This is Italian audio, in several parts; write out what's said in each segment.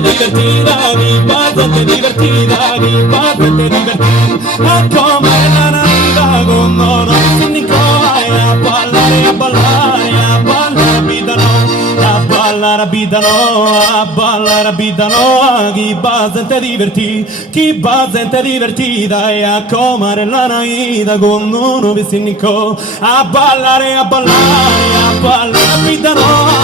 gente divertida, viva gente divertida, viva gente divertida. A come la navidad con mono sinnico, a ballare, a ballare, a ballare vita no, a ballare vita no, a ballare vita no. Chi va gente divertida, chi va gente divertida, e a comare la navidad con mono sinnico, a ballare, a ballare, a ballare vita no.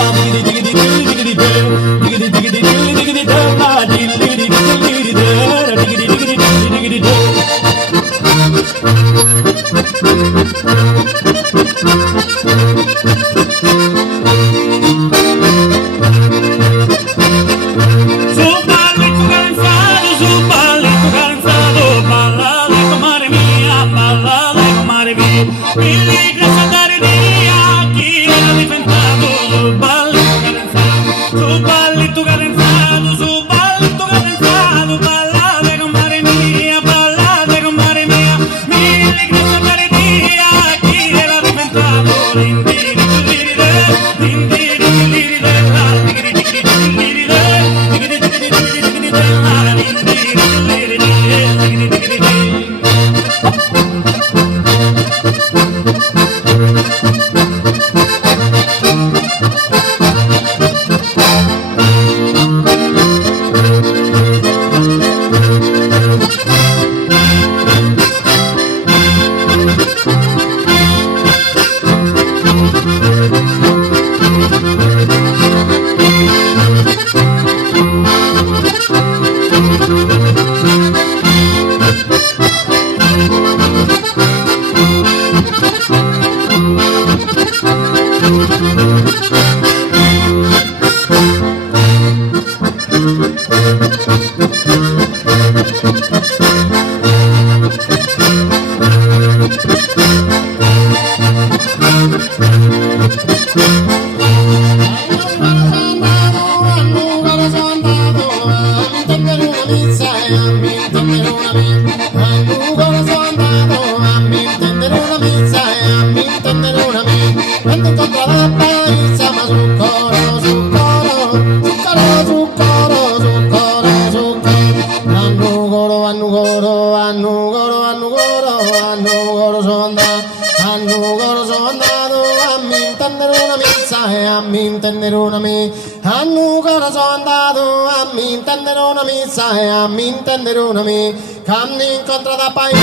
Cammi incontra da paese,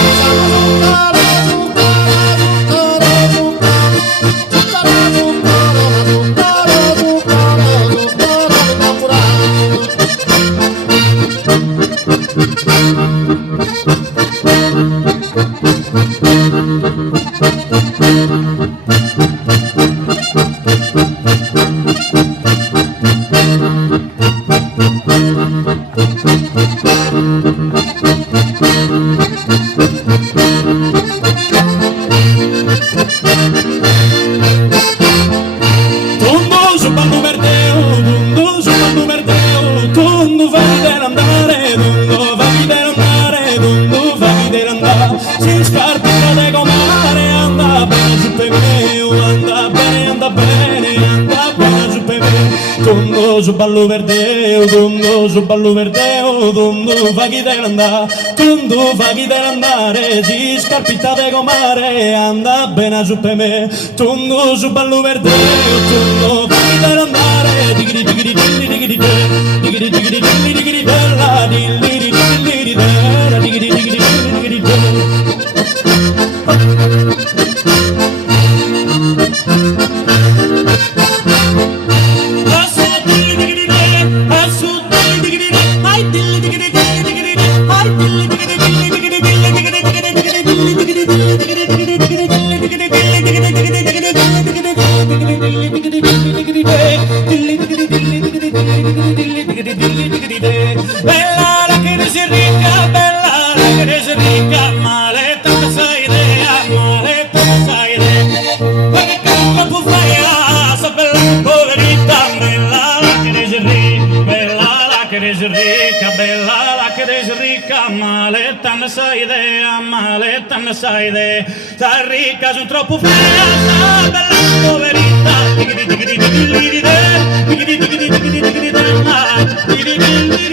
su ballo verdeo, su ballo verdeo, fa chi deve andare, fa chi deve andare, si scarpita de comare, anda bene su per me, su ballo verdeo, fa chi deve andare, digiri digiri digiri digiri digiri digiri digiri digiri della digiri digiri digiri della digiri digiri digiri digiri bella la che si ricca, bella la che si ricca, maletta questa idea, maletta questa idea, ma che cazzo fai a sta bella poverita, bella la che si ricca, bella la che si ricca, bella la che si ricca, maletta questa idea, maletta questa idea, sta ricca sono troppo fea, sta bella poverita, digidi digidi digidi digidi digidi digidi digidi digidi digidi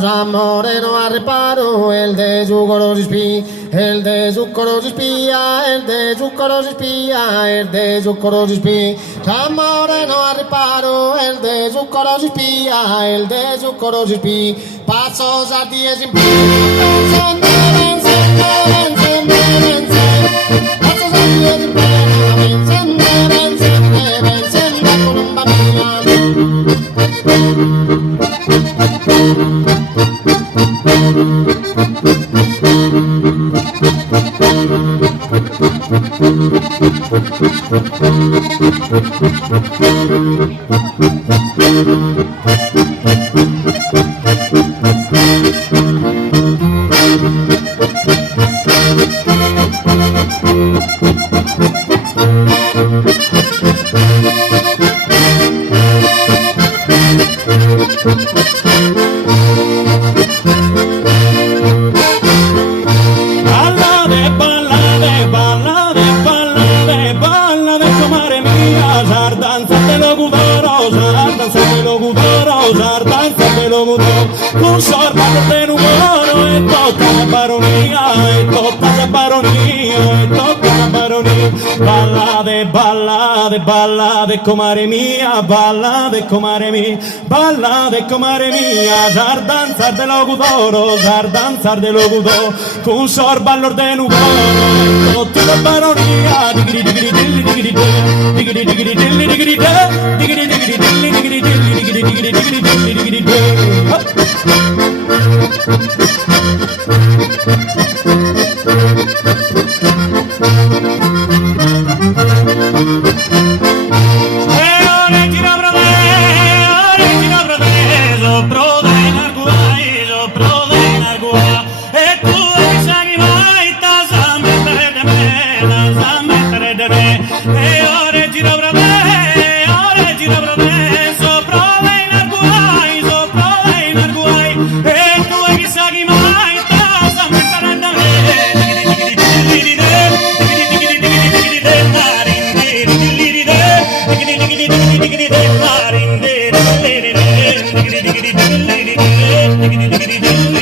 San Moreno al reparo, el de Zucchero si spia, el de Zucchero si spia, el de Zucchero si spia, el de Zucchero si spia. San Moreno al reparo, el de Zucchero si spia, el de Zucchero si spia. Pasos a 10 in più, pasos a 10 in un sorbato de numero e tocca la baronia, e tocca la baronia, e tocca la baronia. Ballade, ballade, ballade, comare mia, ballade, comare mia, ballade, comare mia. Sardanzar de logudoro, sardanzar de logudoro, con sorballo de numero e tocca la baronia. Digiri digiri dilli digiri digiri digiri dilli digiri digiri digiri dilli digiri digiri digiri digiri digiri digiri. Diggy